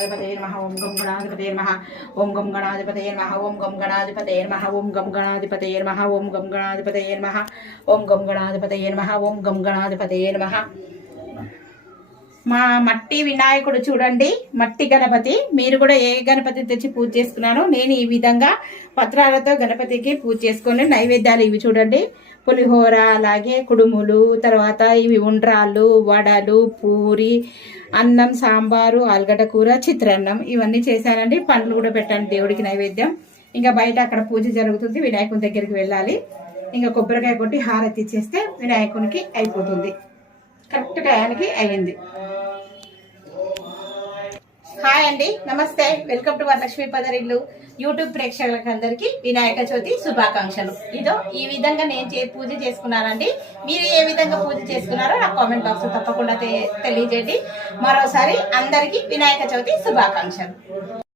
गणाधिपतये नमः ओम गं गणाधिपतये नमः ओम गं गणाधिपतये नमः ओम गं गणाधिपतये नमः ओम गं गणाधिपतये नमः ओम गं गणाधिपतये नमः ओम गं गणाधिपतये नमः ओम गं गणाधिपतये नमः। మా మట్టి వినాయకుడు చూడండి, మట్టి గణపతి. మీరు కూడా ఏ గణపతి తెచ్చి పూజ చేసుకున్నారో నేను ఈ విధంగా పత్రాలతో గణపతికి పూజ చేసుకొని నైవేద్యాలు ఇవి చూడండి, పులిహోర, అలాగే కుడుములు, తర్వాత ఇవి ఉండ్రాళ్ళు, వడలు, పూరి, అన్నం, సాంబారు, ఆలుగడ్డ కూర, చిత్రాన్నం ఇవన్నీ చేశానండి. పండ్లు కూడా పెట్టాను దేవుడికి నైవేద్యం. ఇంకా బయట అక్కడ పూజ జరుగుతుంది, వినాయకుని దగ్గరికి వెళ్ళాలి. ఇంకా కొబ్బరికాయ కొట్టి హారతి ఇచ్చేస్తే వినాయకునికి అయిపోతుంది. కరెక్ట్ టయానికి అయ్యింది. హాయ్ అండి, నమస్తే, వెల్కమ్ టు వరలక్ష్మి పదరిల్లు. యూట్యూబ్ ప్రేక్షకులకు అందరికీ వినాయక చవితి శుభాకాంక్షలు. ఇదో ఈ విధంగా నేను పూజ చేసుకున్నానండి. మీరు ఏ విధంగా పూజ చేసుకున్నారో నాకు కామెంట్ బాక్స్ తప్పకుండా తెలియజేయండి. మరోసారి అందరికీ వినాయక చవితి శుభాకాంక్షలు.